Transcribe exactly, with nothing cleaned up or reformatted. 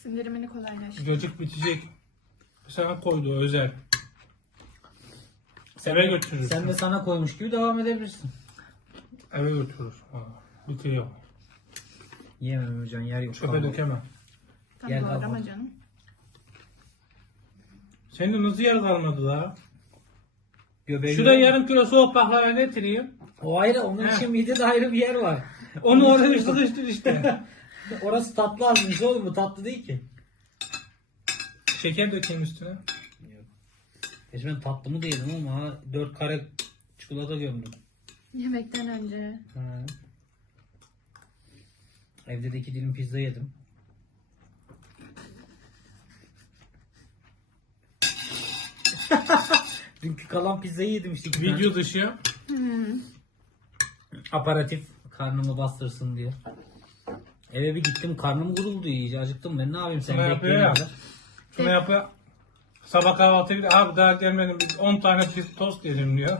Sindirimini kolaylaştırır. Cacık bitecek. Sana koydu özel. Eve götürürsün. Sen de sana koymuş gibi devam edebilirsin. Eve götürürsün. Ha, bitiriyor. Yiyemem hocam, yer yok. Çöpe dökemem. Tam Gel doğrama al. canım. Senin nasıl yer kalmadı daha? Göbeği Şurada göre- yarım kilo soğuk baklava getireyim. O ayrı, onun He. için midede ayrı bir yer var. Onu oraya sıkıştır işte. Orası tatlı almış oğlum, bu tatlı değil ki. Şeker dökeyim üstüne. Gerçi ben tatlımı da yedim ama ha, dört kare çikolata gömdüm. Yemekten önce. Ha. Evde de iki dilim pizza yedim. Dünkü kalan pizzayı yedim işte. iki tane. Video dışı. Hmm. Aparatif, karnımı bastırsın diye. Eve bir gittim, karnım guruldu iyice, acıktım ben, ne yapayım sen Şuna yapıyor bekleyene ya. kadar. Şunu yapıyor. Sabah kahvaltıya bir de abi daha gelmedim. Biz on tane biz tost yedim diyor.